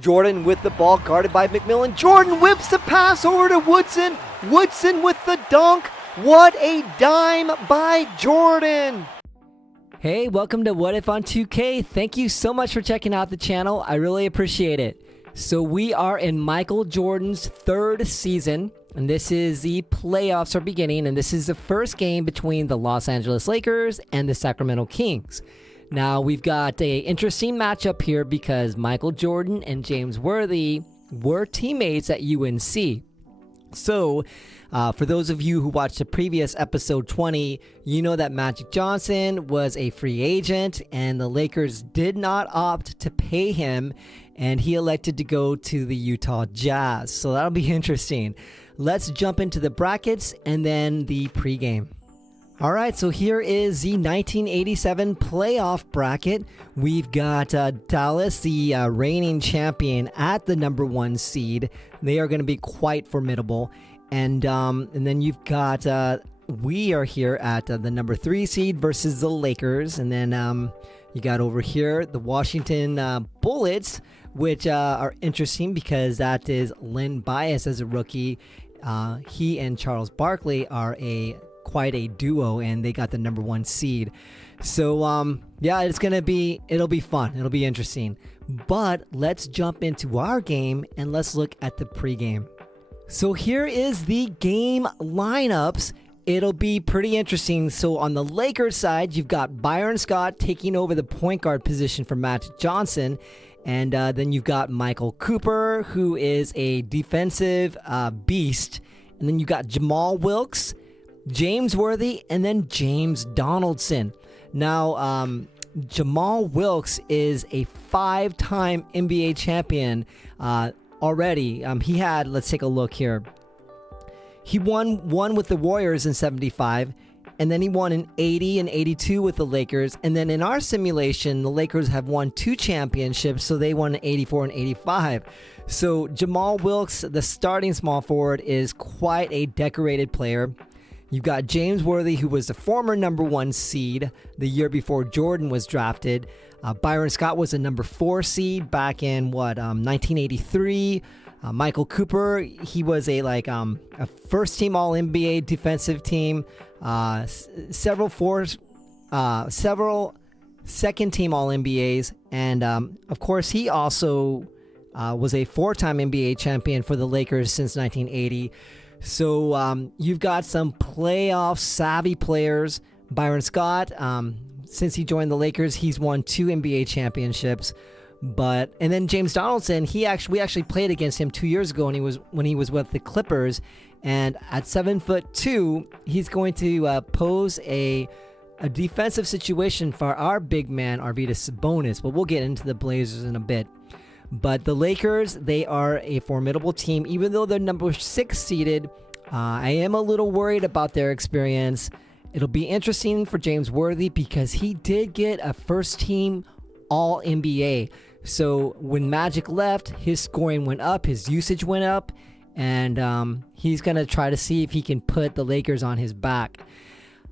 Jordan with the ball, guarded by McMillan. Jordan whips the pass over to Woodson. Woodson with the dunk. What a dime by Jordan. Hey, welcome to What If on 2K. Thank you so much for checking out the channel. I really appreciate it. So we are in Michael Jordan's third season, and this is the playoffs are beginning, and this is the first game between the Los Angeles Lakers and the Sacramento Kings. Now, we've got an interesting matchup here because Michael Jordan and James Worthy were teammates at UNC. So, for those of you who watched the previous episode 20, you know that Magic Johnson was a free agent and the Lakers did not opt to pay him, and he elected to go to the Utah Jazz. So that'll be interesting. Let's jump into the brackets and then the pregame. All right, so here is the 1987 playoff bracket. We've got Dallas, the reigning champion, at the number 1 seed. They are going to be quite formidable. And then you've got, we are here at the number 3 seed versus the Lakers. And then you got over here the Washington Bullets, which are interesting because that is Len Bias as a rookie. He and Charles Barkley are quite a duo, and they got the number 1 seed. So yeah, it'll be fun. It'll be interesting. But let's jump into our game and let's look at the pregame. So here is the game lineups. It'll be pretty interesting. So on the Lakers side, you've got Byron Scott taking over the point guard position for Magic Johnson. And then you've got Michael Cooper, who is a defensive beast. And then you got Jamal Wilkes, James Worthy, and then James Donaldson. Now, Jamal Wilkes is a 5-time NBA champion already. He had, let's take a look here. He won one with the Warriors in 75, and then he won in 80 and 82 with the Lakers. And then in our simulation, the Lakers have won 2 championships, so they won in 84 and 85. So Jamal Wilkes, the starting small forward, is quite a decorated player. You've got James Worthy, who was the former number 1 seed the year before Jordan was drafted. Byron Scott was a number 4 seed back in 1983. Michael Cooper, he was a first team All NBA defensive team. Several second team All NBAs, and of course he also was a 4-time NBA champion for the Lakers since 1980. So you've got some playoff savvy players. Byron Scott, since he joined the Lakers, he's won 2 NBA championships. And then James Donaldson, we actually played against him 2 years ago when he was with the Clippers. And at 7'2", he's going to pose a defensive situation for our big man Arvydas Sabonis. But we'll get into the Blazers in a bit. But the Lakers, they are a formidable team. Even though they're number 6 seeded, I am a little worried about their experience. It'll be interesting for James Worthy because he did get a first-team All-NBA. So when Magic left, his scoring went up, his usage went up, and he's going to try to see if he can put the Lakers on his back.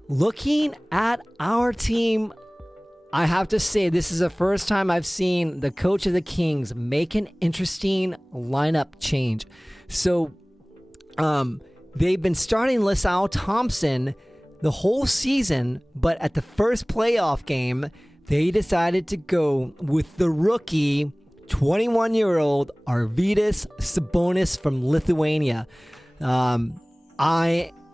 Looking at our team, I have to say, this is the first time I've seen the coach of the Kings make an interesting lineup change. So, they've been starting LaSalle Thompson the whole season, but at the first playoff game, they decided to go with the rookie, 21-year-old Arvydas Sabonis from Lithuania.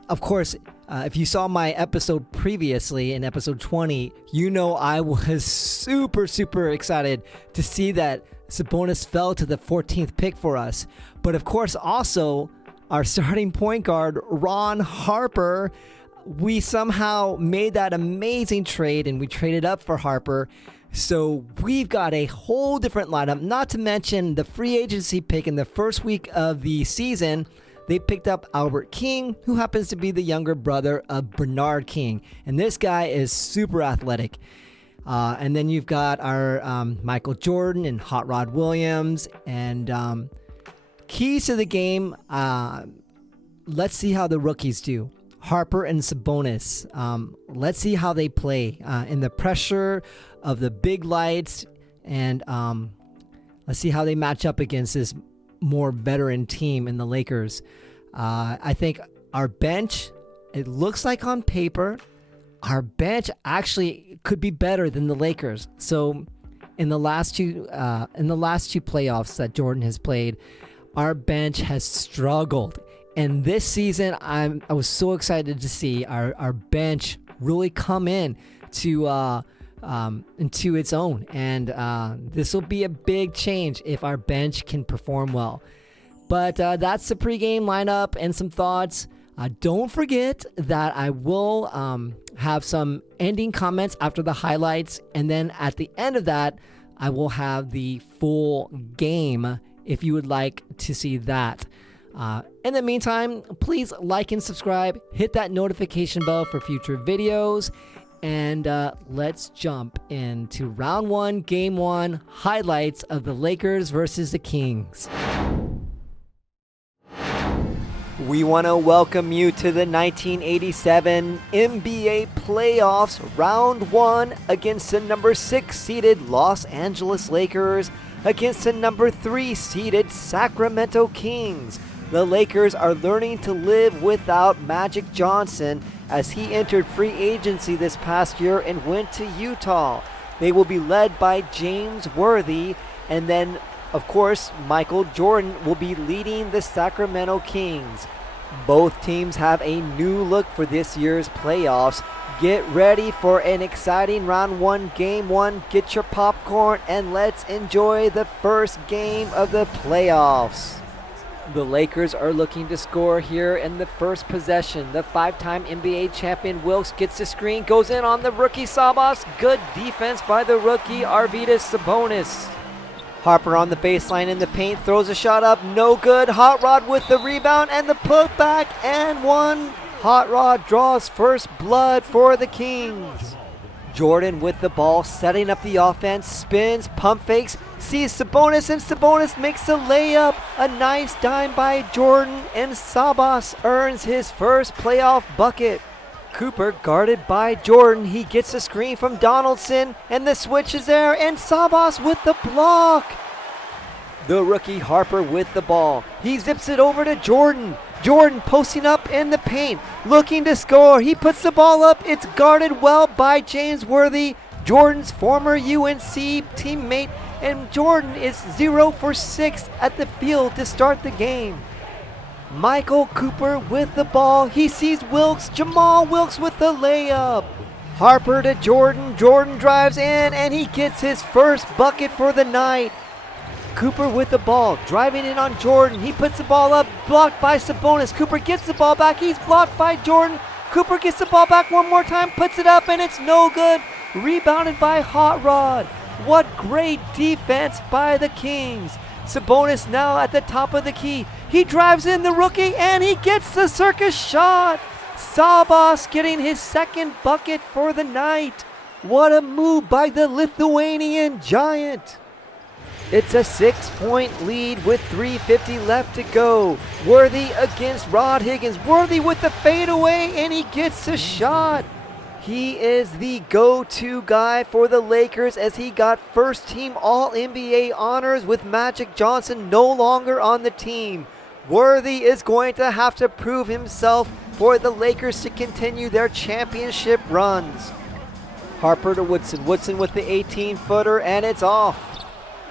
Of course, if you saw my episode previously in episode 20, you know I was super, super excited to see that Sabonis fell to the 14th pick for us. But of course, also, our starting point guard, Ron Harper, we somehow made that amazing trade and we traded up for Harper. So we've got a whole different lineup, not to mention the free agency pick in the first week of the season. They picked up Albert King, who happens to be the younger brother of Bernard King. And this guy is super athletic. And then you've got our Michael Jordan and Hot Rod Williams. And keys to the game, let's see how the rookies do. Harper and Sabonis. Let's see how they play in the pressure of the big lights. And Let's see how they match up against this more veteran team in the Lakers. I think our bench, it looks like on paper, our bench actually could be better than the Lakers. So in the last two playoffs that Jordan has played, our bench has struggled. And this season, I was so excited to see our bench really come in to into its own. And this will be a big change if our bench can perform well. But that's the pregame lineup and some thoughts. Don't forget that I will have some ending comments after the highlights. And then at the end of that, I will have the full game if you would like to see that. In the meantime, please like and subscribe. Hit that notification bell for future videos. And let's jump into round one, game one, highlights of the Lakers versus the Kings. We want to welcome you to the 1987 NBA playoffs, round one, against the number 6 seeded Los Angeles Lakers against the number 3 seeded Sacramento Kings. The Lakers are learning to live without Magic Johnson as he entered free agency this past year and went to Utah. They will be led by James Worthy, and then, of course, Michael Jordan will be leading the Sacramento Kings. Both teams have a new look for this year's playoffs. Get ready for an exciting round one, game one. Get your popcorn and let's enjoy the first game of the playoffs. The Lakers are looking to score here in the first possession. The 5-time NBA champion Wilkes gets the screen, goes in on the rookie Sabas. Good defense by the rookie Arvydas Sabonis. Harper on the baseline in the paint, throws a shot up, no good. Hot Rod with the rebound and the putback and one. Hot Rod draws first blood for the Kings. Jordan with the ball, setting up the offense, spins, pump fakes, sees Sabonis, and Sabonis makes the layup. A nice dime by Jordan, and Sabas earns his first playoff bucket. Cooper guarded by Jordan. He gets a screen from Donaldson, and the switch is there, and Sabas with the block. The rookie Harper with the ball. He zips it over to Jordan. Jordan posting up in the paint, looking to score. He puts the ball up. It's guarded well by James Worthy, Jordan's former UNC teammate, and Jordan is 0 for 6 at the field to start the game. Michael Cooper with the ball. He sees Wilkes. Jamal Wilkes with the layup. Harper to Jordan. Jordan drives in, and he gets his first bucket for the night. Cooper with the ball, driving in on Jordan. He puts the ball up, blocked by Sabonis. Cooper gets the ball back. He's blocked by Jordan. Cooper gets the ball back one more time, puts it up, and it's no good. Rebounded by Hot Rod. What great defense by the Kings. Sabonis now at the top of the key. He drives in the rookie, and he gets the circus shot. Sabas getting his second bucket for the night. What a move by the Lithuanian giant. It's a 6-point lead with 3:50 left to go. Worthy against Rod Higgins. Worthy with the fadeaway, and he gets the shot. He is the go-to guy for the Lakers as he got first-team All-NBA honors with Magic Johnson no longer on the team. Worthy is going to have to prove himself for the Lakers to continue their championship runs. Harper to Woodson. Woodson with the 18-footer, and it's off.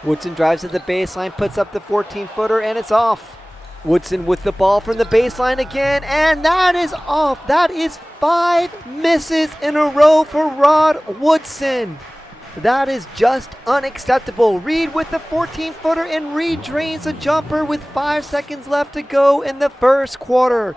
Woodson drives to the baseline, puts up the 14-footer, and it's off. Woodson with the ball from the baseline again, and that is off. That is 5 misses in a row for Rod Woodson. That is just unacceptable. Reed with the 14-footer, and Reed drains a jumper with 5 seconds left to go in the first quarter.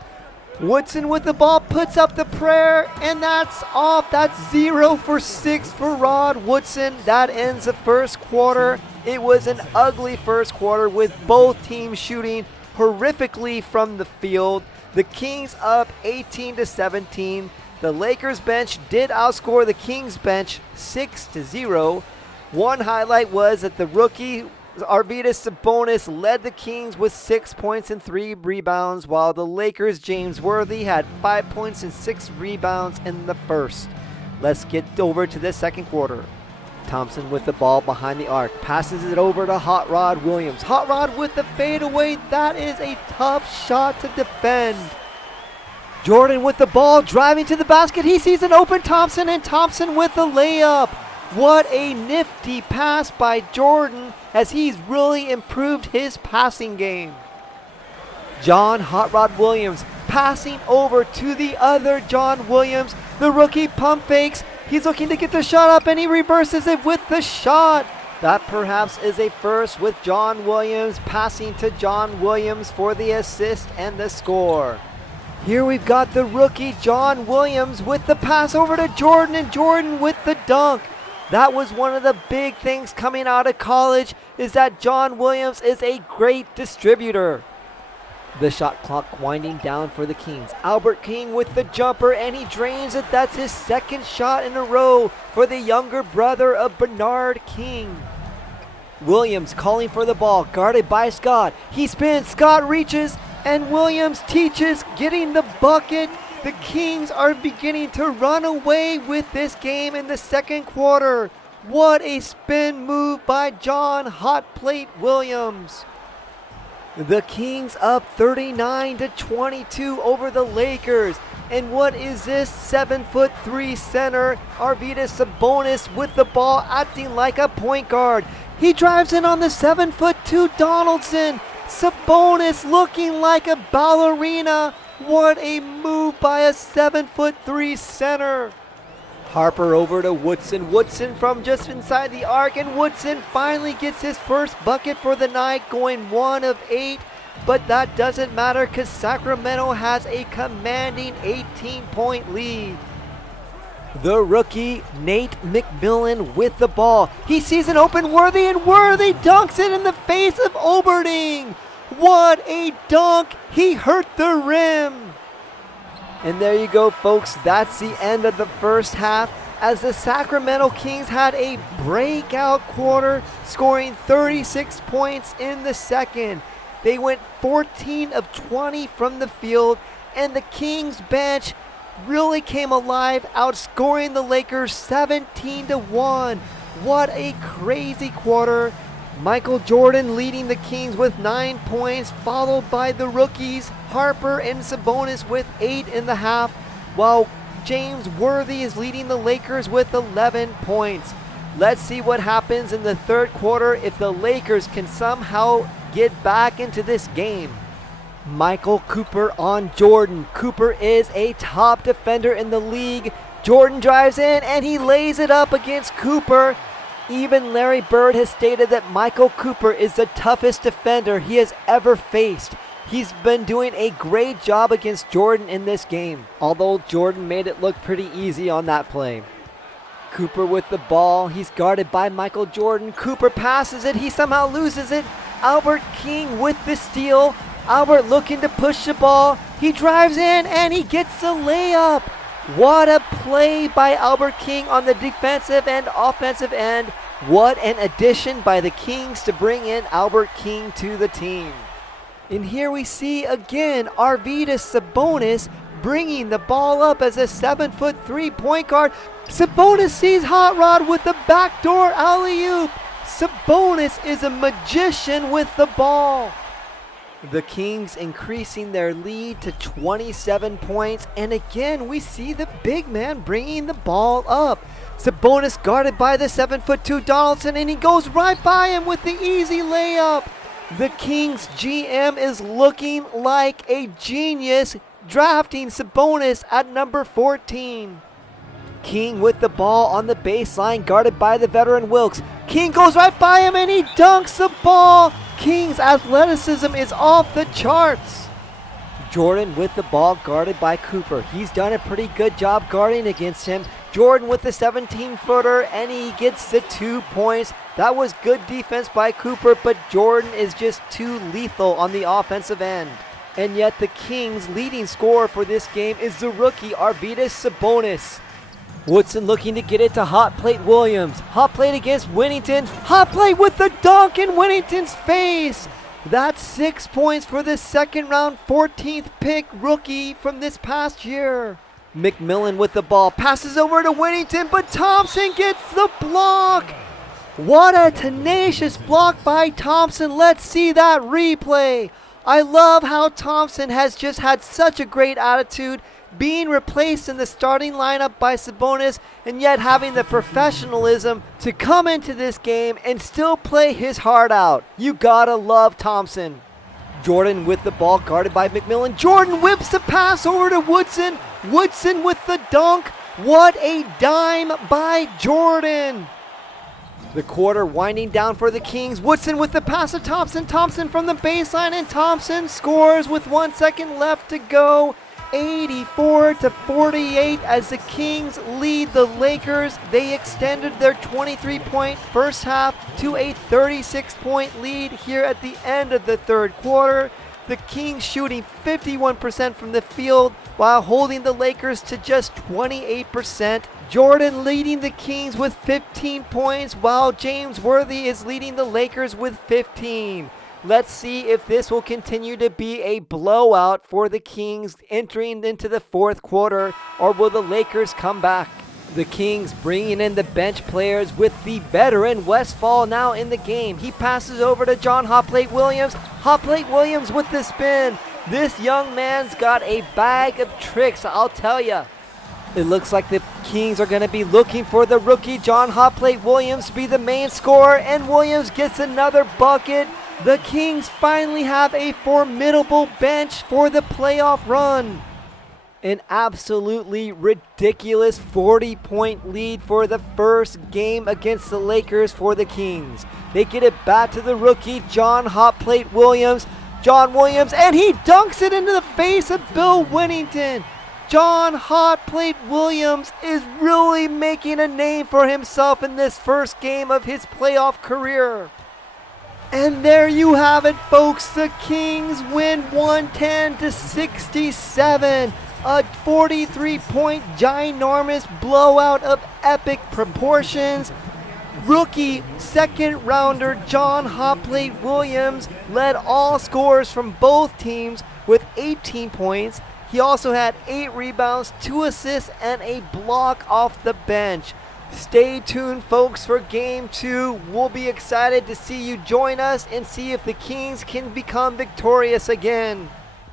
Woodson with the ball, puts up the prayer, and that's off. That's 0 for 6 for Rod Woodson. That ends the first quarter. It was an ugly first quarter with both teams shooting horrifically from the field. The Kings up 18-17. The Lakers bench did outscore the Kings bench 6-0. One highlight was that the rookie Arvydas Sabonis led the Kings with 6 points and 3 rebounds, while the Lakers' James Worthy had 5 points and 6 rebounds in the first. Let's get over to the second quarter. Thompson with the ball behind the arc. Passes it over to Hot Rod Williams. Hot Rod with the fadeaway. That is a tough shot to defend. Jordan with the ball, driving to the basket. He sees an open Thompson, and Thompson with the layup. What a nifty pass by Jordan, as he's really improved his passing game. John Hot Rod Williams passing over to the other John Williams. The rookie pump fakes. He's looking to get the shot up, and he reverses it with the shot. That perhaps is a first, with John Williams passing to John Williams for the assist and the score. Here we've got the rookie John Williams with the pass over to Jordan, and Jordan with the dunk. That was one of the big things coming out of college, is that John Williams is a great distributor. The shot clock winding down for the Kings. Albert King with the jumper, and he drains it. That's his second shot in a row for the younger brother of Bernard King. Williams calling for the ball, guarded by Scott. He spins, Scott reaches, and Williams teaches, getting the bucket. The Kings are beginning to run away with this game in the second quarter. What a spin move by John Hot Plate Williams. The Kings up 39-22 over the Lakers. And what is this 7'3" center, Arvydas Sabonis, with the ball, acting like a point guard. He drives in on the 7'2" Donaldson. Sabonis looking like a ballerina. What a move by a 7'3" center. Harper over to Woodson. Woodson from just inside the arc, and Woodson finally gets his first bucket for the night, going 1 of 8. But that doesn't matter, because Sacramento has a commanding 18-point lead. The rookie Nate McMillan with the ball. He sees an open Worthy, and Worthy dunks it in the face of Oberding. What a dunk! He hurt the rim. And there you go, folks. That's the end of the first half, as the Sacramento Kings had a breakout quarter, scoring 36 points in the second. They went 14 of 20 from the field, and the Kings bench really came alive, outscoring the Lakers 17-1. What a crazy quarter. Michael Jordan leading the Kings with 9 points, followed by the rookies Harper and Sabonis with 8 in the half, while James Worthy is leading the Lakers with 11 points. Let's see what happens in the third quarter if the Lakers can somehow get back into this game. Michael Cooper on Jordan. Cooper is a top defender in the league. Jordan drives in, and he lays it up against Cooper. Even Larry Bird has stated that Michael Cooper is the toughest defender he has ever faced. He's been doing a great job against Jordan in this game, although Jordan made it look pretty easy on that play. Cooper with the ball. He's guarded by Michael Jordan. Cooper passes it. He somehow loses it. Albert King with the steal. Albert looking to push the ball. He drives in, and he gets the layup. What a play by Albert King on the defensive and offensive end. What an addition by the Kings to bring in Albert King to the team. And here we see again Arvydas Sabonis bringing the ball up as a 7'3" point guard. Sabonis sees Hot Rod with the backdoor alley-oop. Sabonis is a magician with the ball. The Kings increasing their lead to 27 points, and again we see the big man bringing the ball up. Sabonis guarded by the 7'2" Donaldson, and he goes right by him with the easy layup. The Kings GM is looking like a genius, drafting Sabonis at number 14. King with the ball on the baseline, guarded by the veteran Wilkes. King goes right by him, and he dunks the ball. King's athleticism is off the charts. Jordan with the ball, guarded by Cooper. He's done a pretty good job guarding against him. Jordan with the 17-footer, and he gets the 2 points. That was good defense by Cooper, but Jordan is just too lethal on the offensive end. And yet the Kings' leading scorer for this game is the rookie Arvydas Sabonis. Woodson looking to get it to Hot Plate Williams. Hot Plate against Winnington. Hot Plate with the dunk in Winnington's face. That's 6 points for the second round 14th pick rookie from this past year. McMillan with the ball, passes over to Whittington, but Thompson gets the block. What a tenacious block by Thompson. Let's see that replay. I love how Thompson has just had such a great attitude, being replaced in the starting lineup by Sabonis, and yet having the professionalism to come into this game and still play his heart out. You gotta love Thompson. Jordan with the ball, guarded by McMillan. Jordan whips the pass over to Woodson. Woodson with the dunk. What a dime by Jordan. The quarter winding down for the Kings. Woodson with the pass to Thompson. Thompson from the baseline, and Thompson scores with 1 second left to go. 84-48 as the Kings lead the Lakers. They extended their 23-point first half to a 36-point lead here at the end of the third quarter. The Kings shooting 51% from the field while holding the Lakers to just 28%. Jordan leading the Kings with 15 points while James Worthy is leading the Lakers with 15. Let's see if this will continue to be a blowout for the Kings entering into the fourth quarter, or will the Lakers come back? The Kings bringing in the bench players with the veteran Westfall now in the game. He passes over to John Hoplite Williams. Hoplite Williams with the spin. This young man's got a bag of tricks, I'll tell you. It looks like the Kings are going to be looking for the rookie John Hoplite Williams to be the main scorer, and Williams gets another bucket. The Kings finally have a formidable bench for the playoff run. An absolutely ridiculous 40-point lead for the first game against the Lakers for the Kings. They get it back to the rookie, John Hoplite Williams. John Williams, and he dunks it into the face of Bill Whittington. John Hoplite Williams is really making a name for himself in this first game of his playoff career. And there you have it, folks. The Kings win 110-67. A 43-point ginormous blowout of epic proportions. Rookie second rounder John Hoplite Williams led all scorers from both teams with 18 points. He also had 8 rebounds, 2 assists, and a block off the bench. Stay tuned, folks, for Game 2. We'll be excited to see you join us and see if the Kings can become victorious again.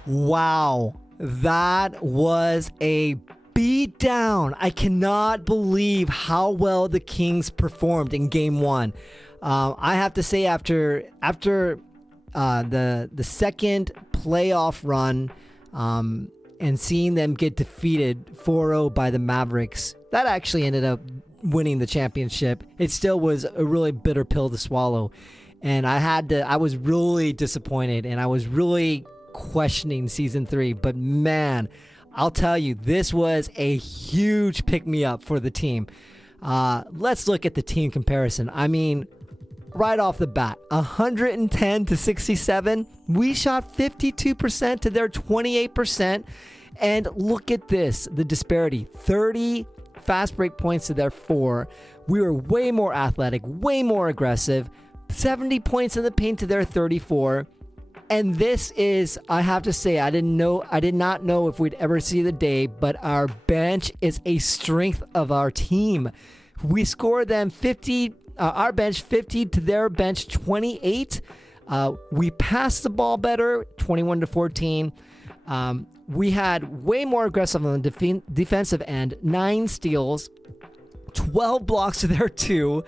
Wow, that was a beatdown. I cannot believe how well the Kings performed in Game 1. I have to say, after the second playoff run, and seeing them get defeated 4-0 by the Mavericks, that actually ended up winning the championship. It still was a really bitter pill to swallow, and I was really disappointed, and I was really questioning season 3. But man, I'll tell you, this was a huge pick-me-up for the team. Let's look at the team comparison. I mean, right off the bat, 110-67. We shot 52% to their 28%. And look at this, the disparity. 30 fast break points to their 4. We were way more athletic, way more aggressive. 70 points in the paint to their 34. And this is, I have to say, I did not know if we'd ever see the day, but our bench is a strength of our team. We scored them 50, our bench 50 to their bench 28. We passed the ball better, 21-14. We had way more aggressive on the defensive end, 9 steals, 12 blocks to their 2,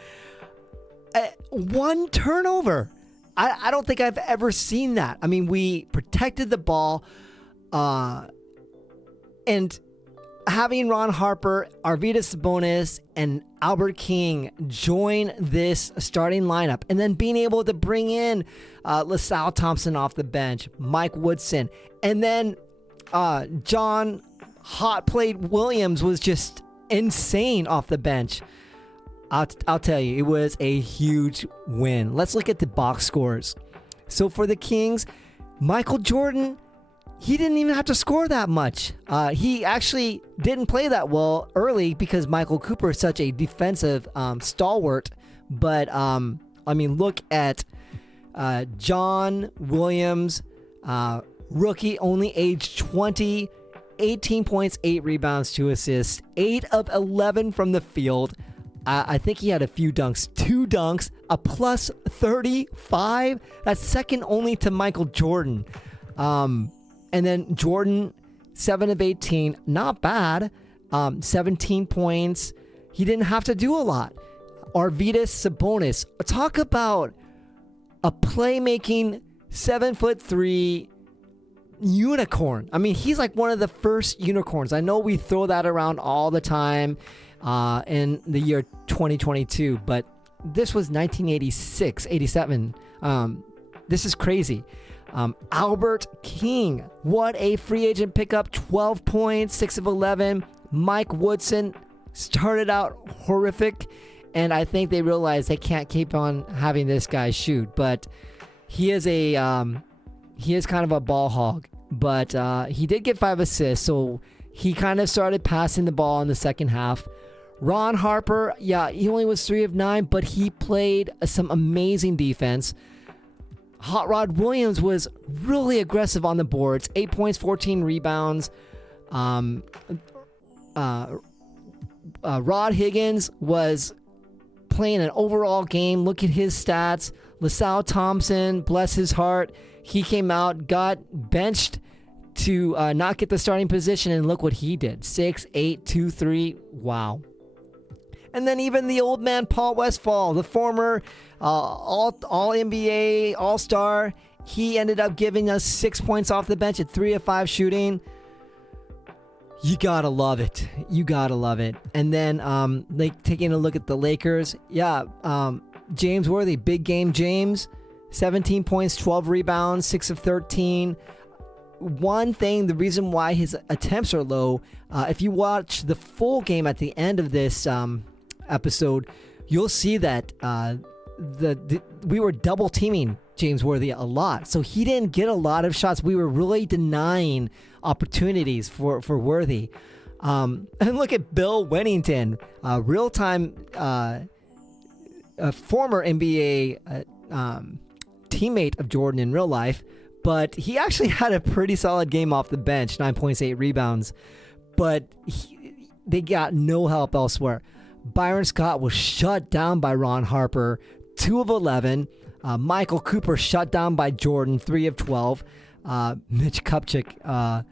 1 turnover. I don't think I've ever seen that. I mean, we protected the ball, and having Ron Harper, Arvydas Sabonis, and Albert King join this starting lineup, and then being able to bring in LaSalle Thompson off the bench, Mike Woodson, and then John Hoplite Williams was just insane off the bench. I'll tell you, it was a huge win. Let's look at the box scores. So for the Kings, Michael Jordan, he didn't even have to score that much. He actually didn't play that well early because Michael Cooper is such a defensive stalwart. But, I mean, look at John Williams, rookie, only age 20, 18 points, 8 rebounds, 2 assists, 8 of 11 from the field. I think he had a few dunks, 2 dunks, a plus 35. That's second only to Michael Jordan. And then Jordan, 7 of 18, not bad. 17 points. He didn't have to do a lot. Arvydas Sabonis, talk about a playmaking 7'3" unicorn. I mean, he's like one of the first unicorns. I know we throw that around all the time in the year 2022, but this was 1986, 87. This is crazy. Albert King, what a free agent pickup, 12 points, 6 of 11. Mike Woodson started out horrific, and I think they realized they can't keep on having this guy shoot, but he is kind of a ball hog, but he did get 5 assists, so he kind of started passing the ball in the second half. Ron Harper, yeah, he only was 3 of 9, but he played some amazing defense. Hot Rod Williams was really aggressive on the boards, 8 points, 14 rebounds. Rod Higgins was playing an overall game. Look at his stats. LaSalle Thompson, bless his heart, he came out, got benched to not get the starting position, and look what he did. 6, 8, 2, 3. Wow. And then even the old man Paul Westphal, the former all NBA All-Star, he ended up giving us 6 points off the bench at 3 of 5 shooting. You gotta love it. You gotta love it. And then taking a look at the Lakers, James Worthy, big game James, 17 points, 12 rebounds, 6 of 13. One thing, the reason why his attempts are low, if you watch the full game at the end of this episode, you'll see that we were double teaming James Worthy a lot, so he didn't get a lot of shots. We were really denying opportunities for Worthy. And look at Bill Wennington, real-time former NBA teammate of Jordan in real life, but he actually had a pretty solid game off the bench, 9 points, 8 rebounds, but they got no help elsewhere. Byron Scott was shut down by Ron Harper, 2 of 11. Michael Cooper shut down by Jordan, 3 of 12. Mitch Kupchak,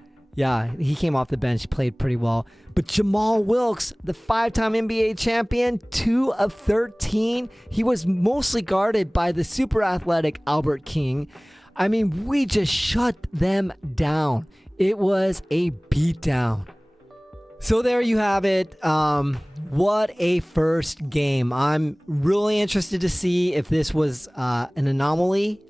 he came off the bench, played pretty well. But Jamal Wilkes, the 5-time NBA champion, 2 of 13. He was mostly guarded by the super athletic Albert King. I mean, we just shut them down. It was a beatdown. So there you have it. What a first game. I'm really interested to see if this was an anomaly.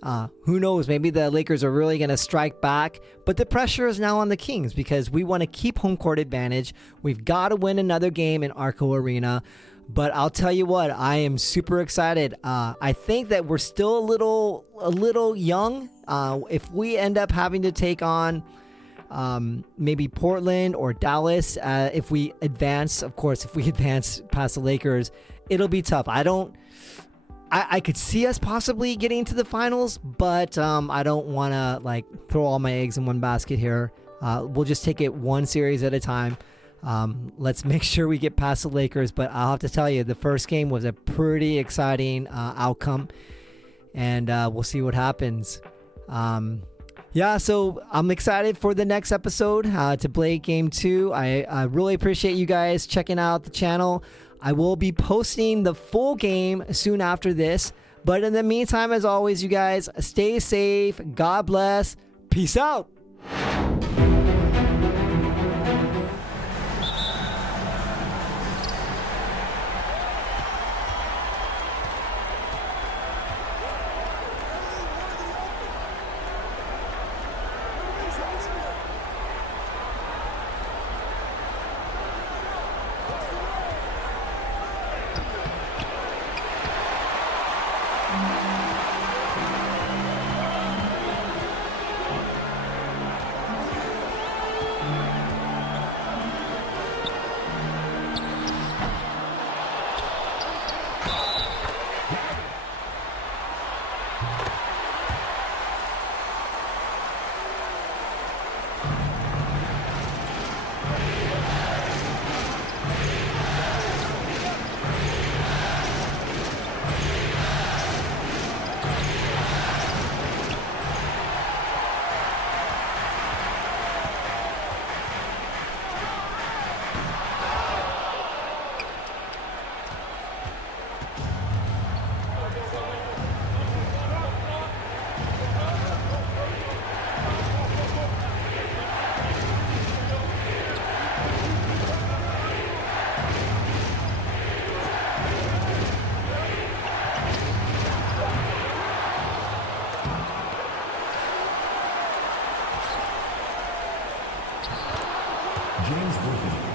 Who knows? Maybe the Lakers are really going to strike back. But the pressure is now on the Kings because we want to keep home court advantage. We've got to win another game in Arco Arena. But I'll tell you what, I am super excited. I think that we're still a little young. If we end up having to take on maybe Portland or Dallas, if we advance, of course, if we advance past the Lakers, it'll be tough. I could see us possibly getting to the finals, but I don't want to throw all my eggs in one basket here. We'll just take it one series at a time. Let's make sure we get past the Lakers, but I'll have to tell you, the first game was a pretty exciting outcome, and we'll see what happens. So I'm excited for the next episode to play Game 2. I really appreciate you guys checking out the channel. I will be posting the full game soon after this. But in the meantime, as always, you guys, stay safe. God bless. Peace out. James Worthy.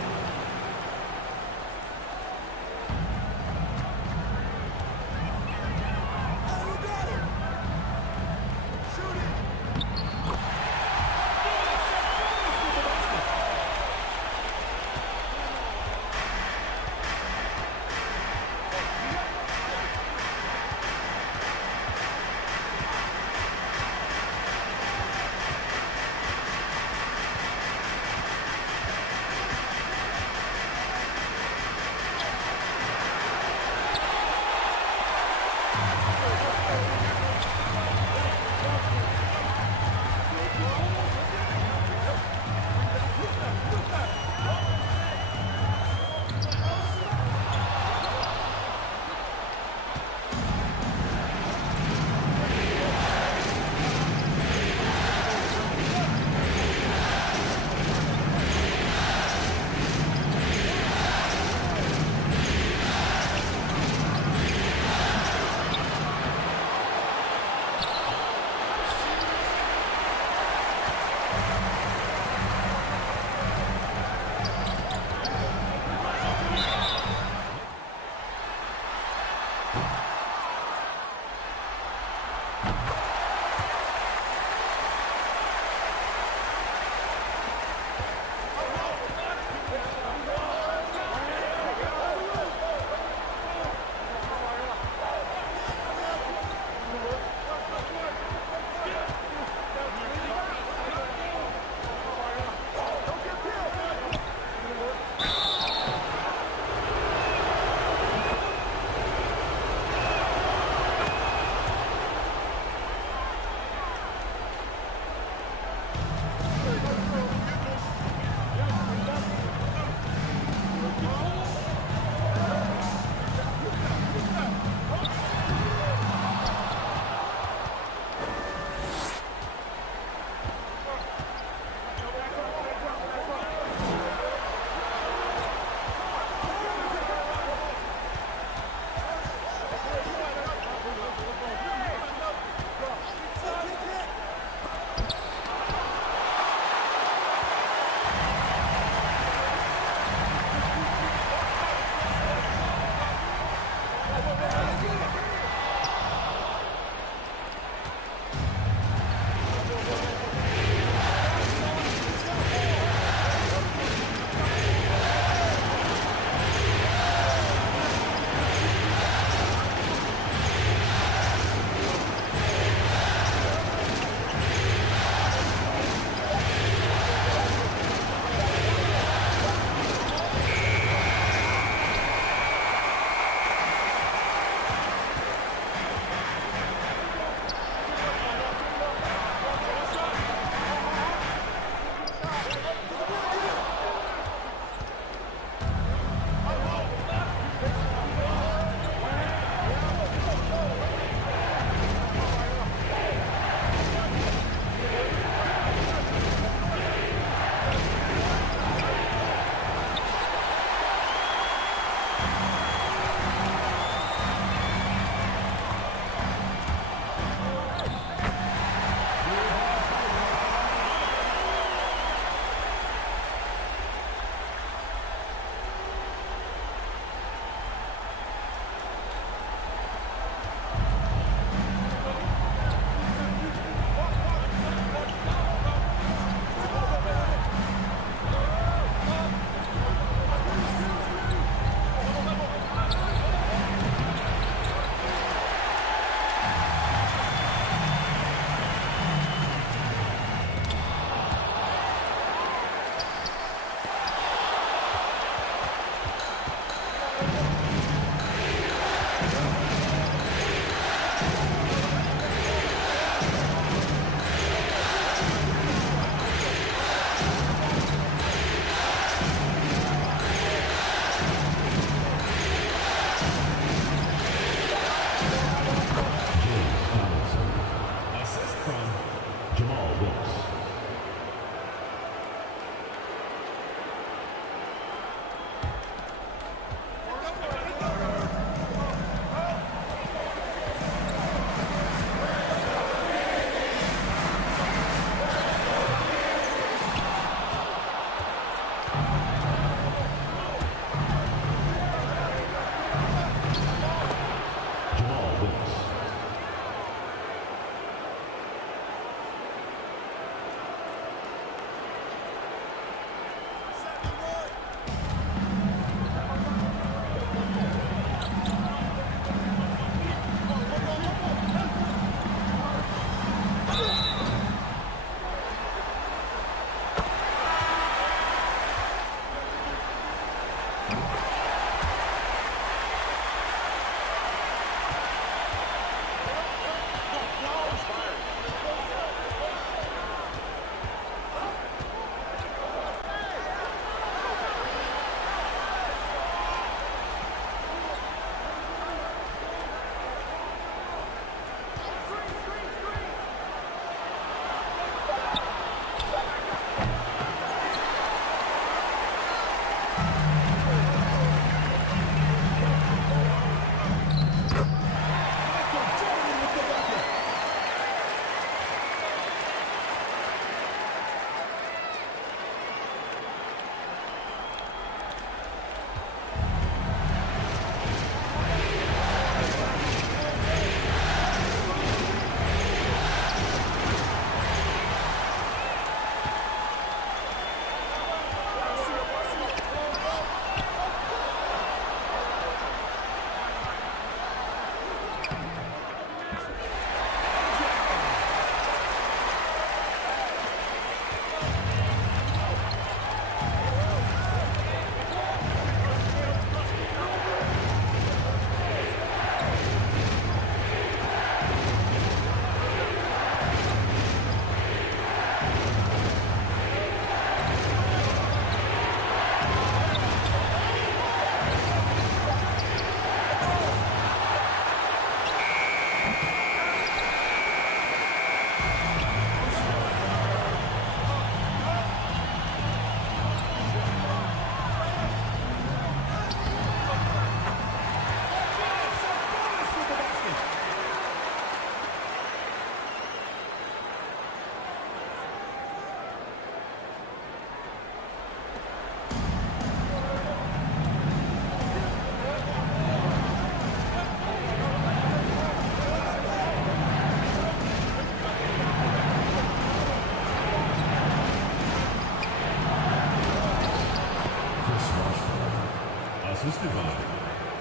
assisted by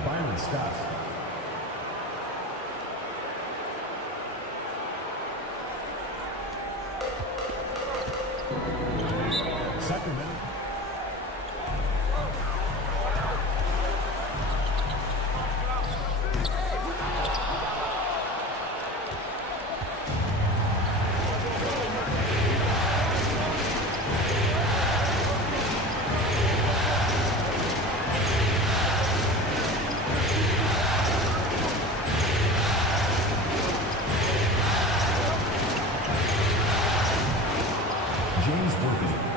Byron Scott. Sacramento. James Worthy.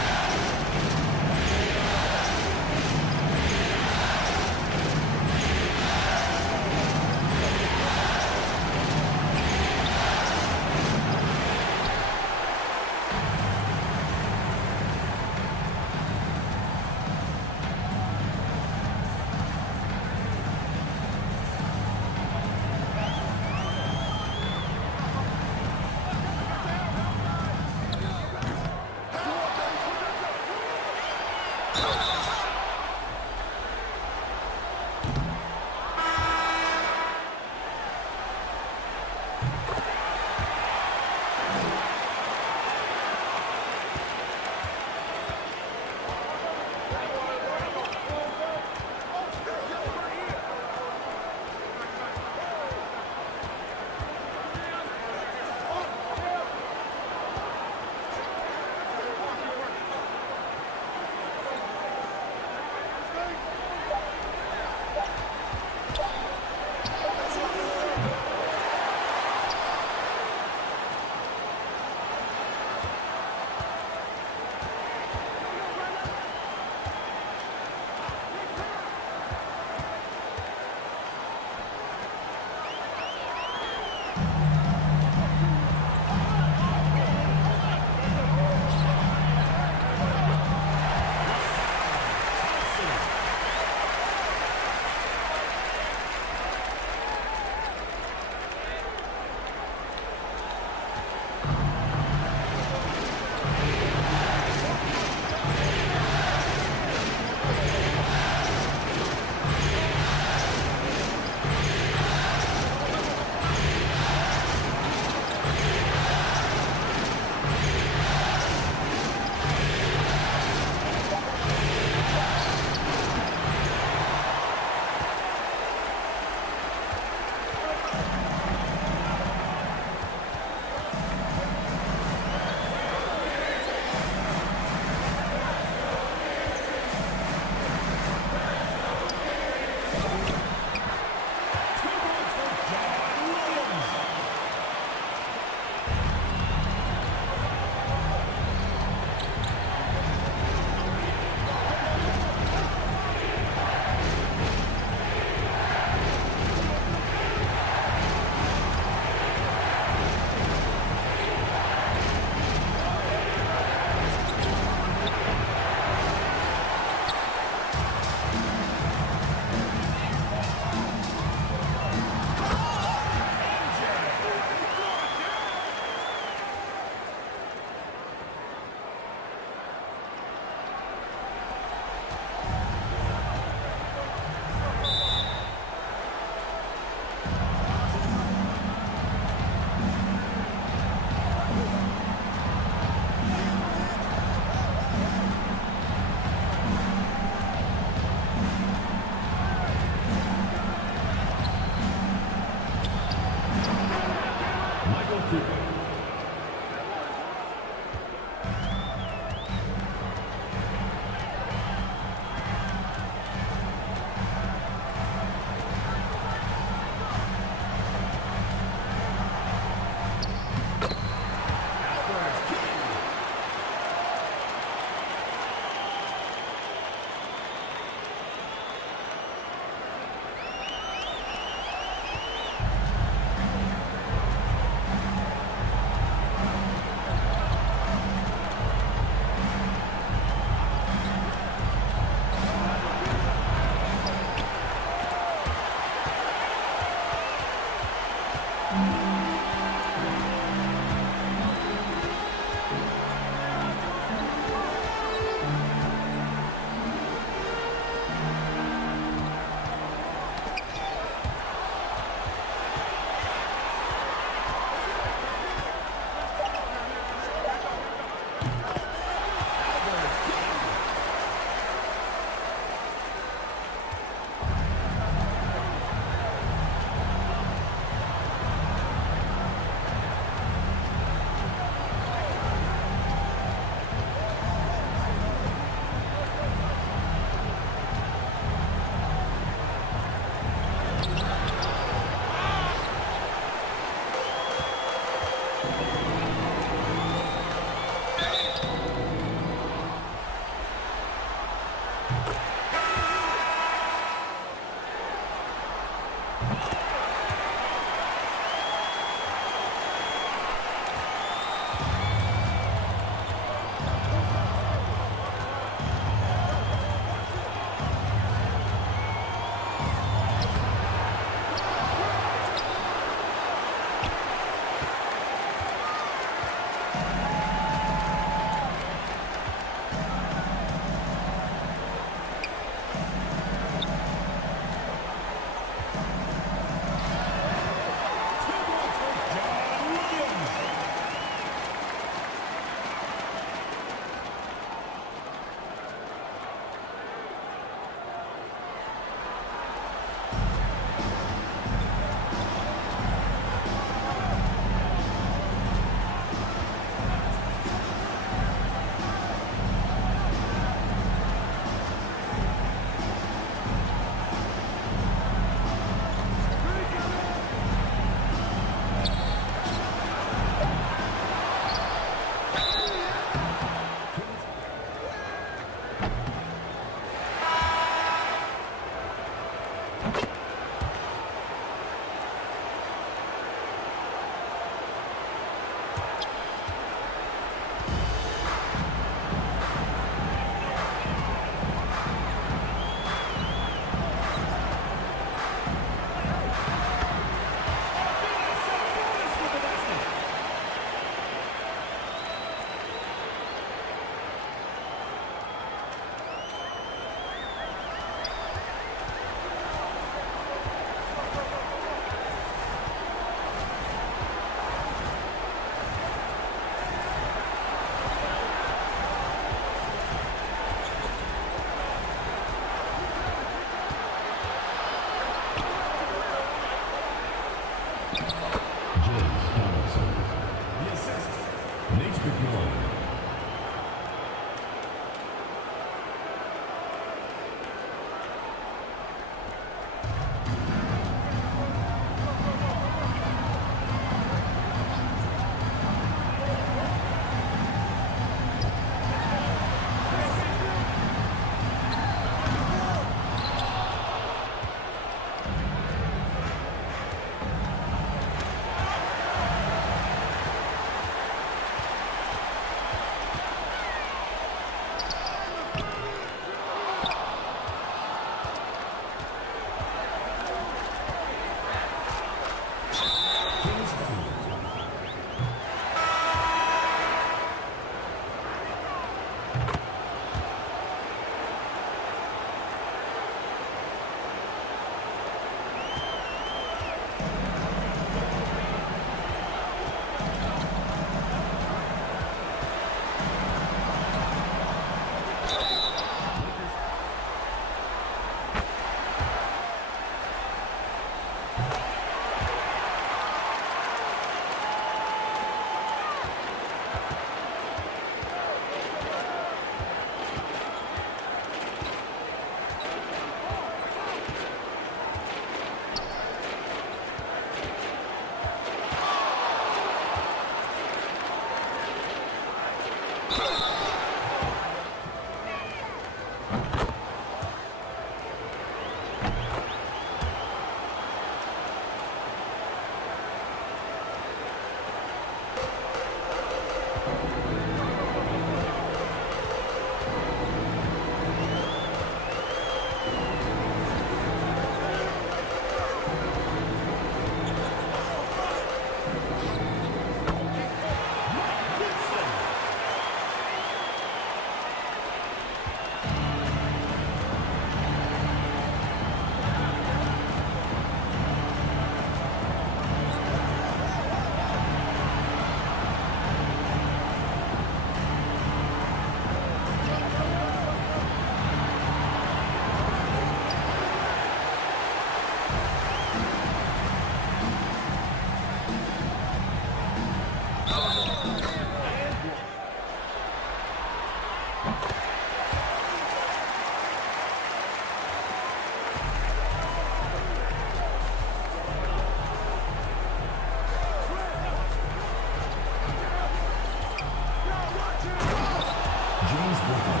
James Griffin.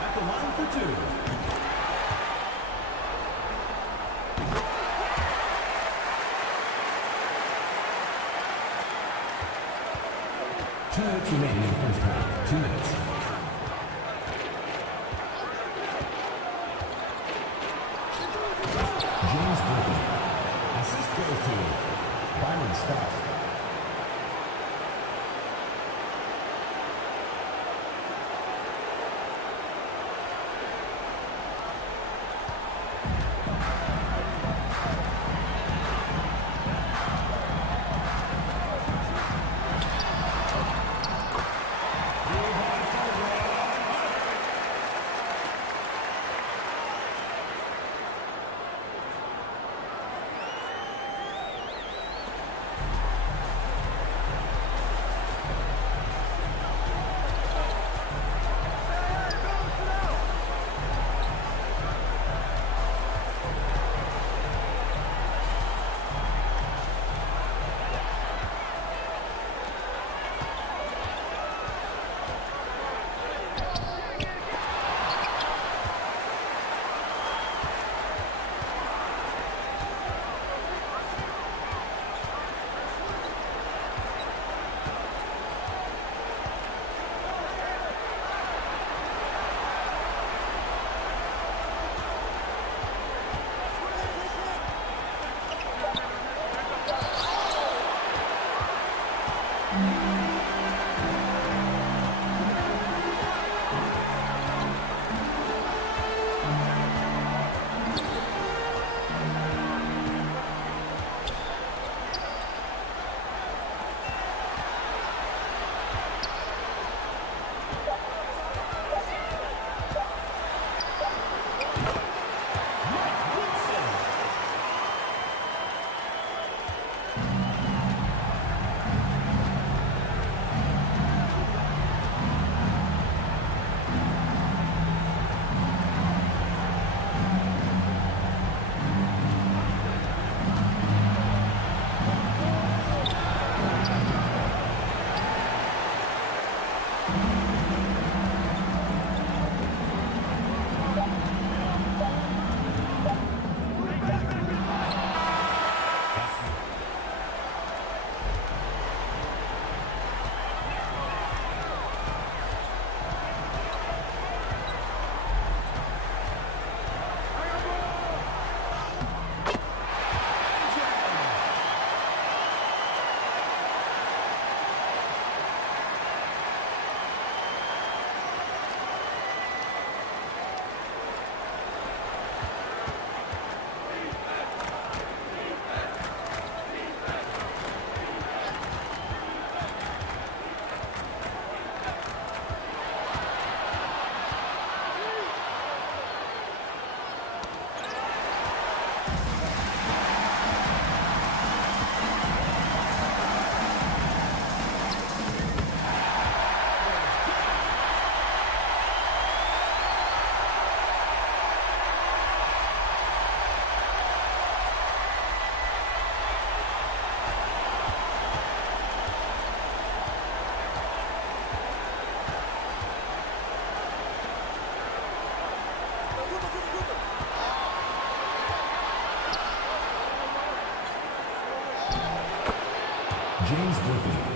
At the line for two. Two minutes remaining in the first half. 2 minutes. James Griffin. Assist goes to Byron Scott. James Worthy.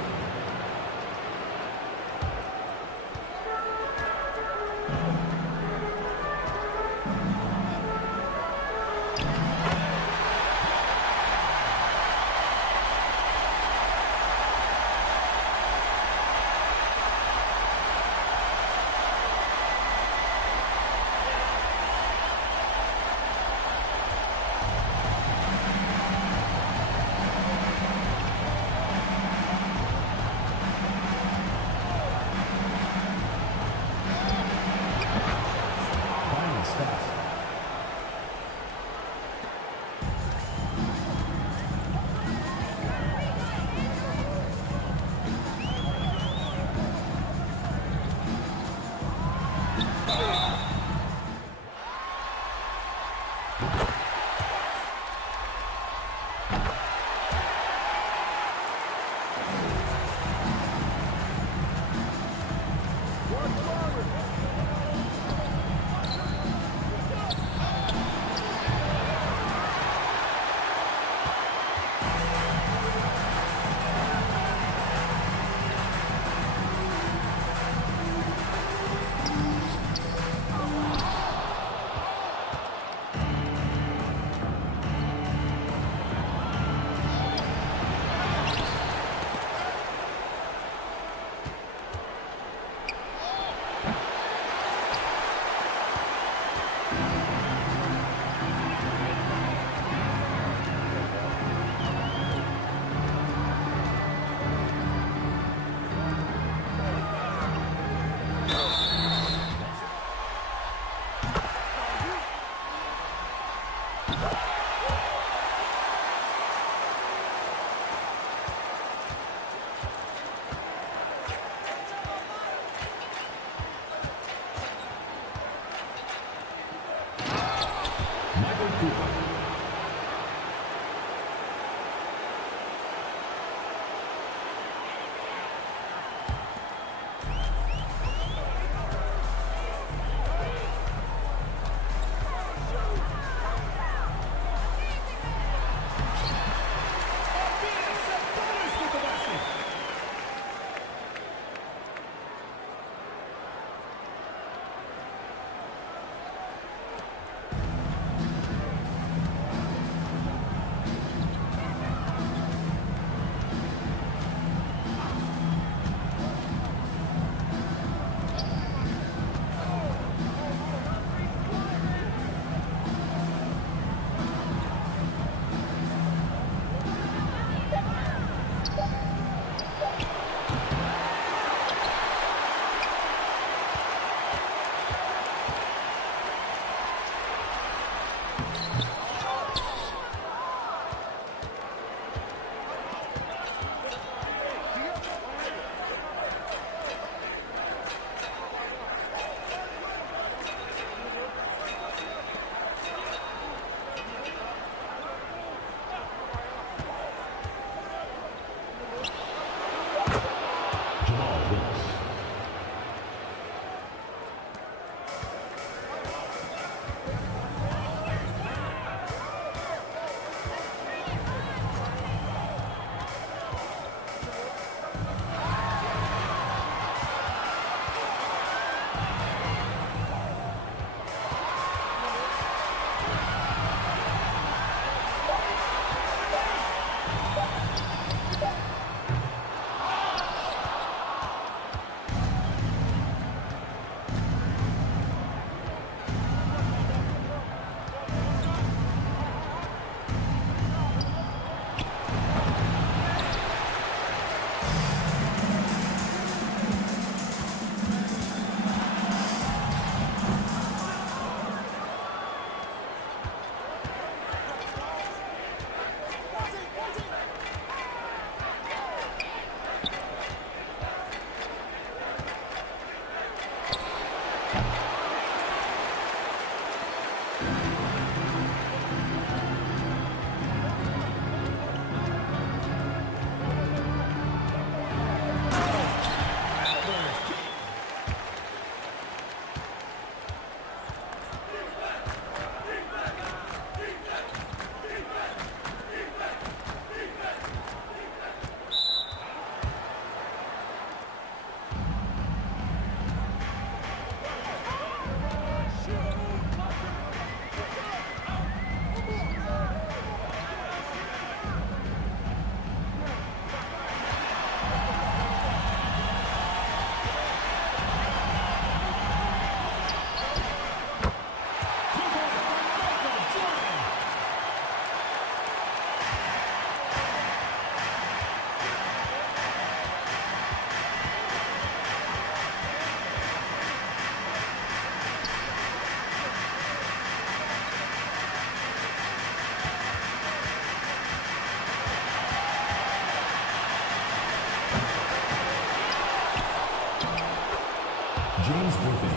James Griffin.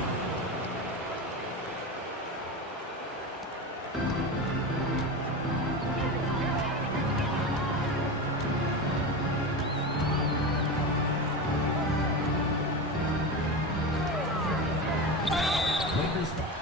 Lakers foul.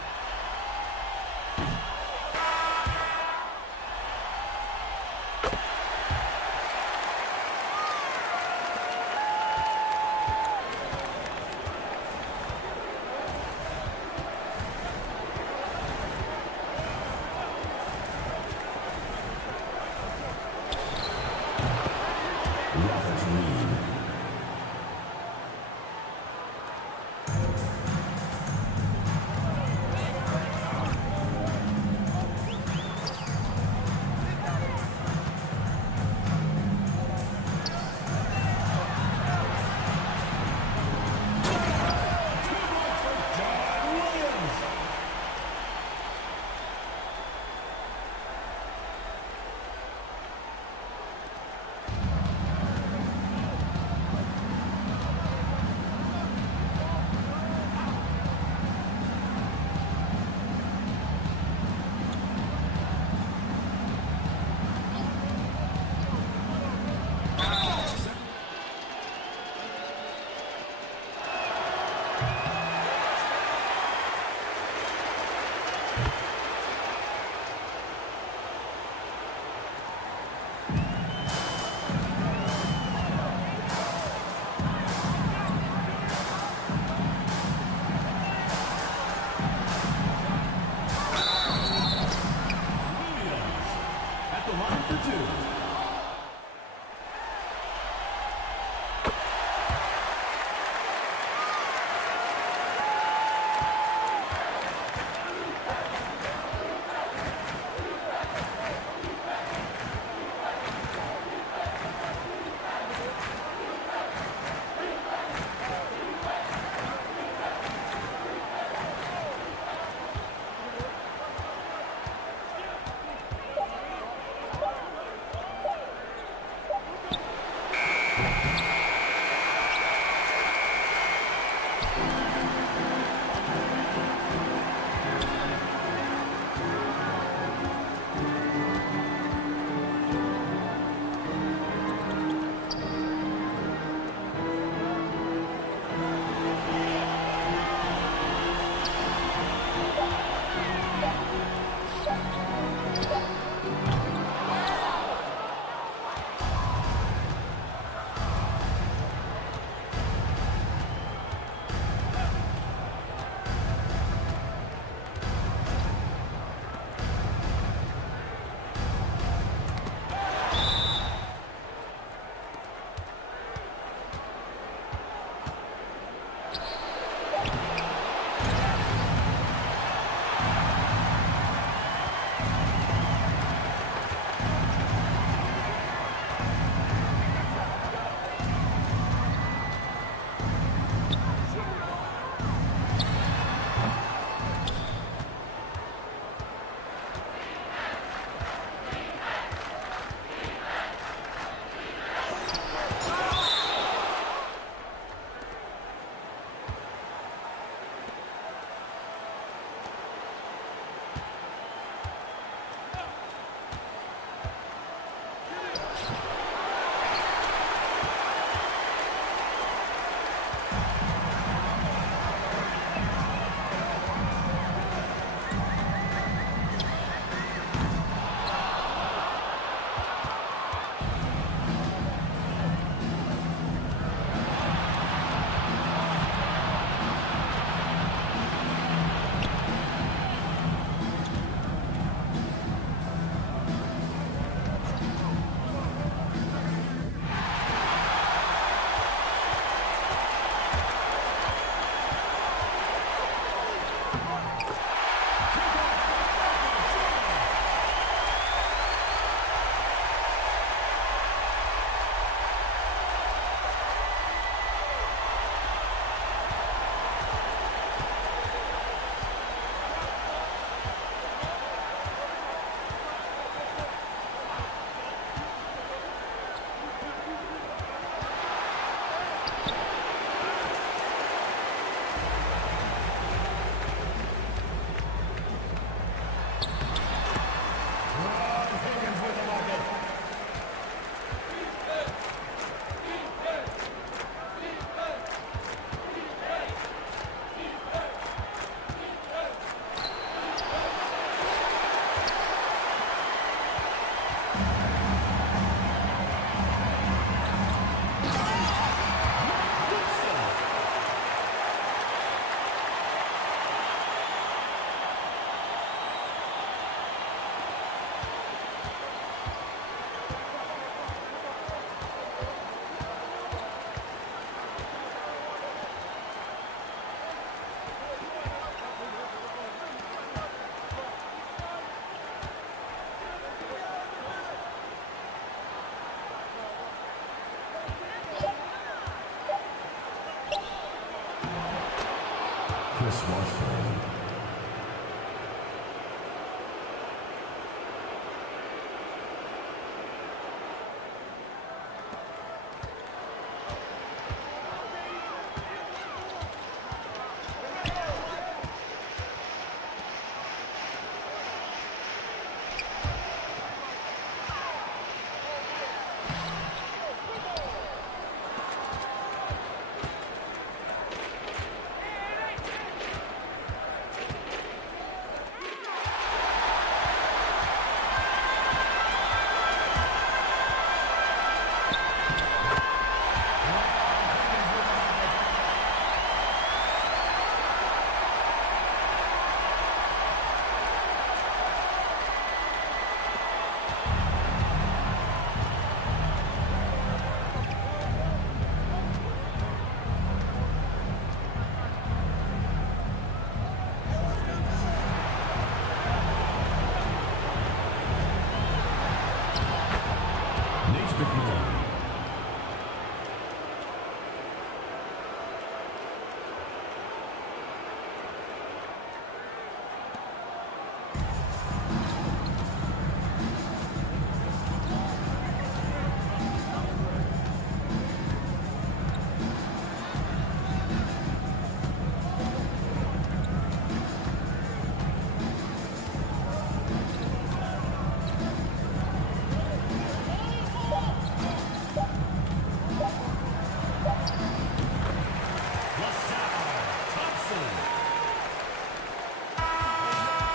Washburn.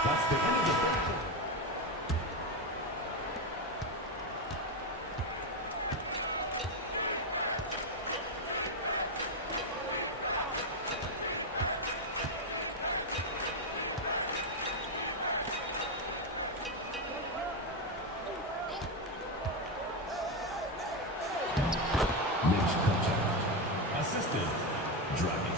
That's the end of the third quarter. Mitch Kutcher. Assistant, Dragic.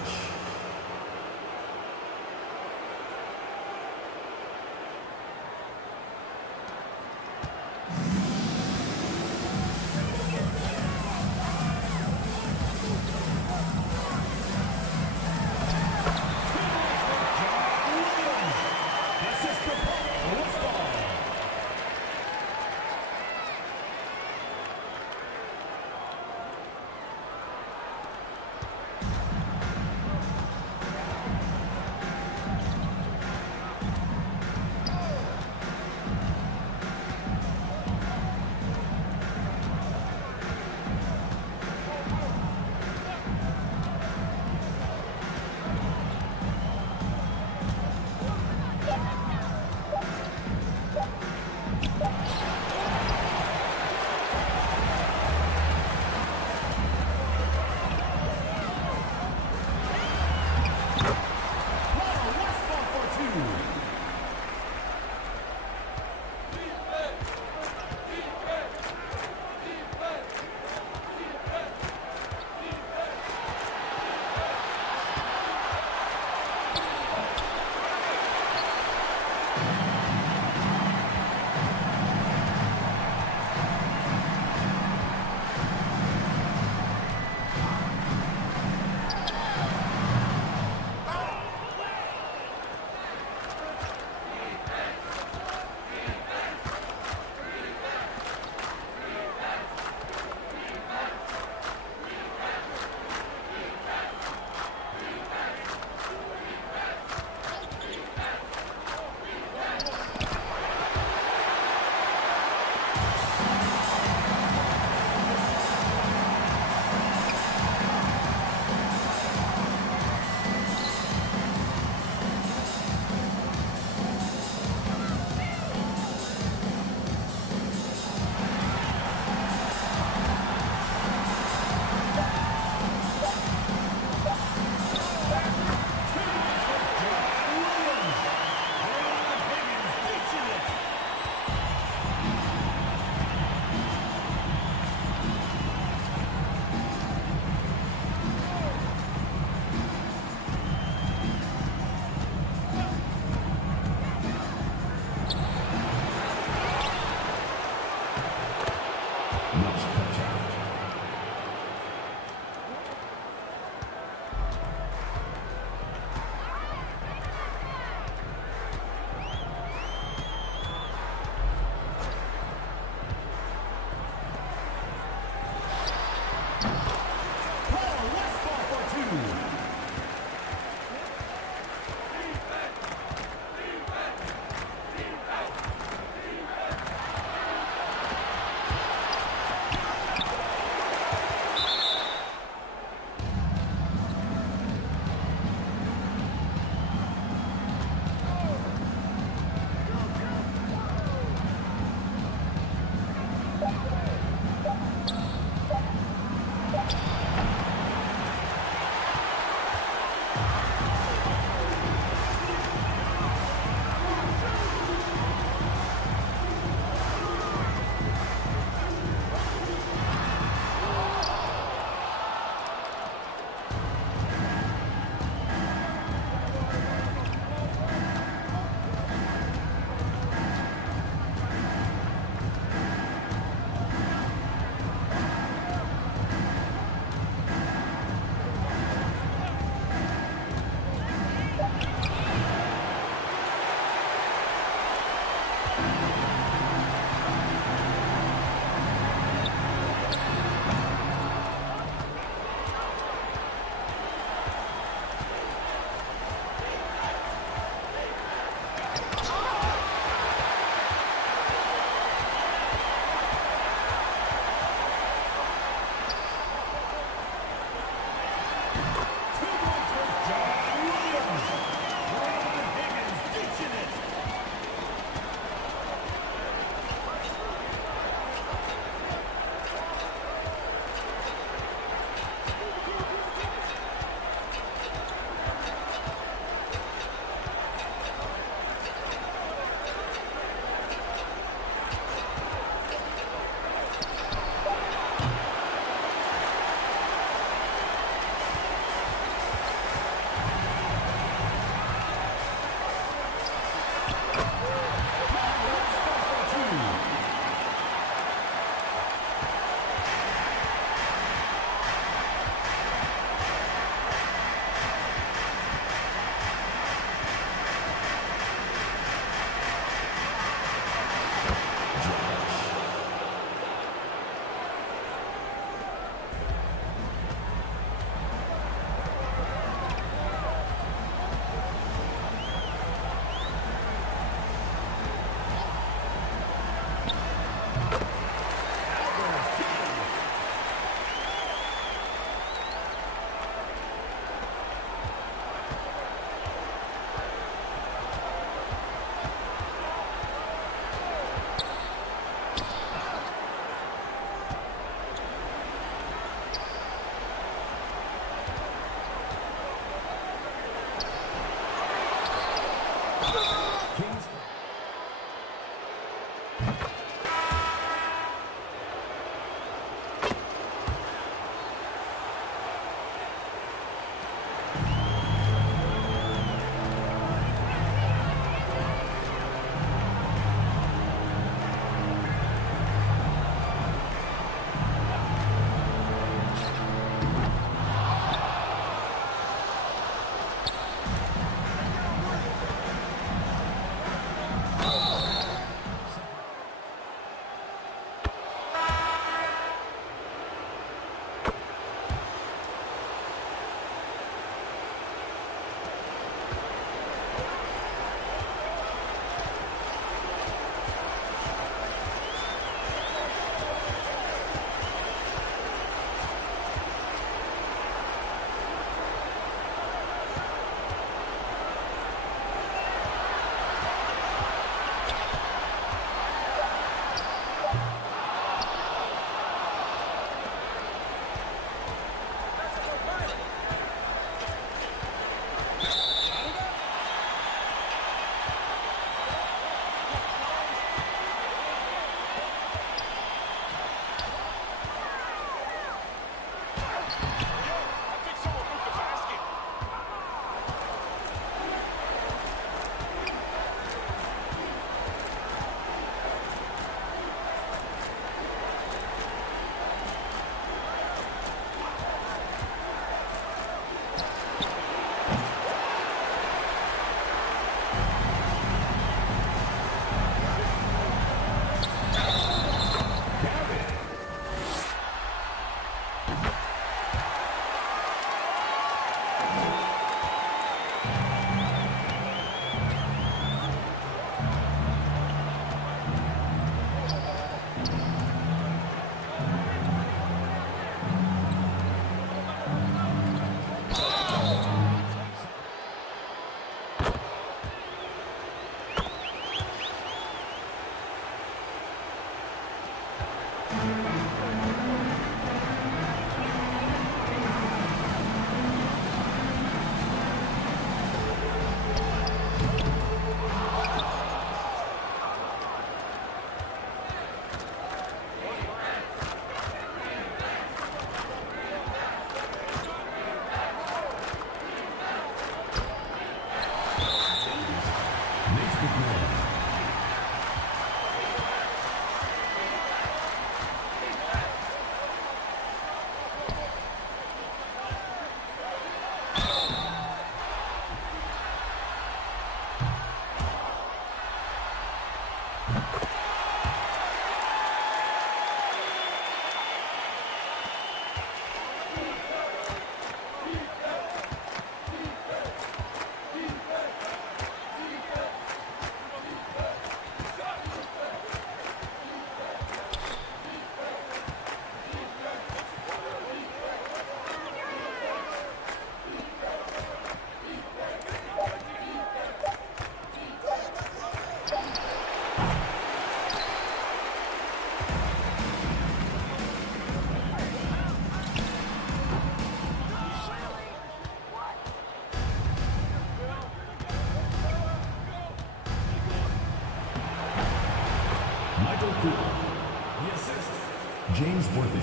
worthy.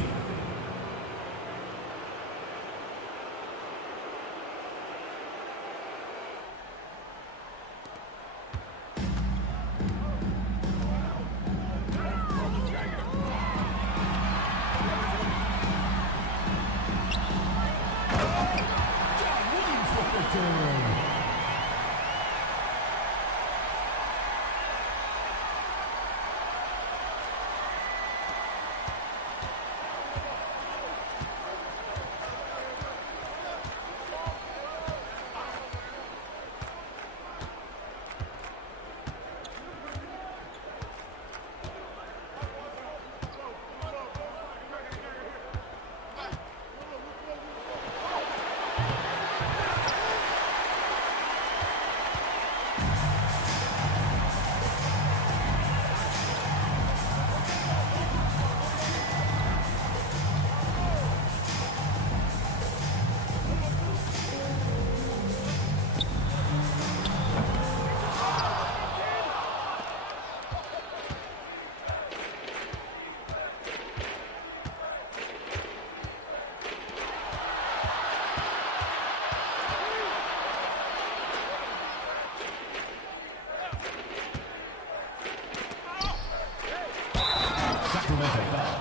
Sacramento foul.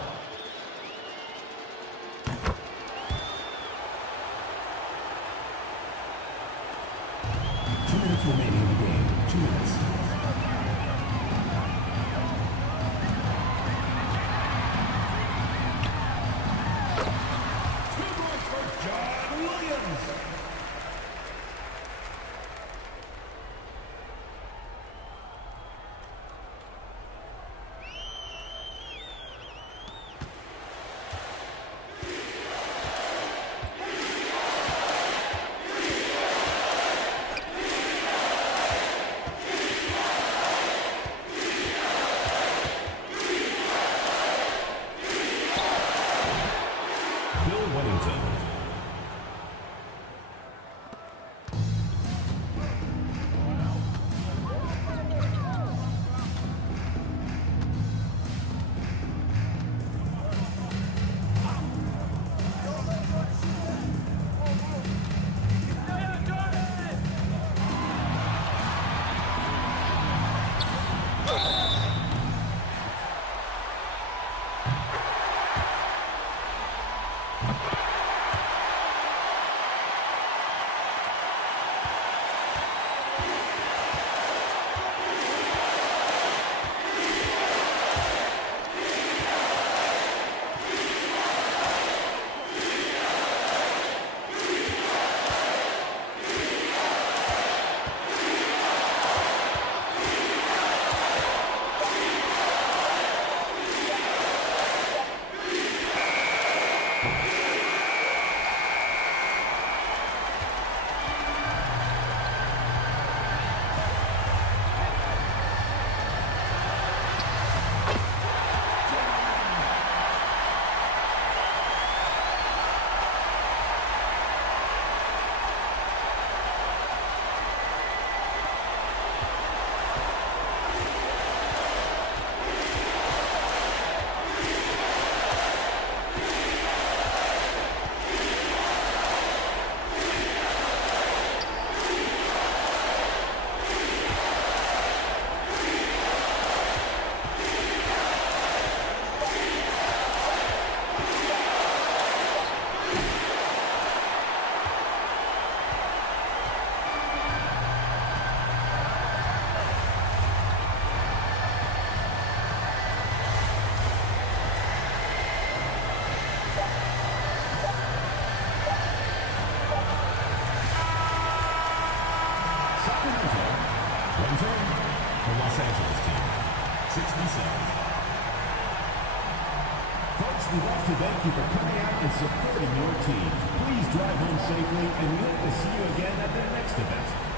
2 minutes remaining in the game. 2 minutes. The Los Angeles team, 67. Folks, we'd like to thank you for coming out and supporting your team. Please drive home safely, and we hope to see you again at the next event.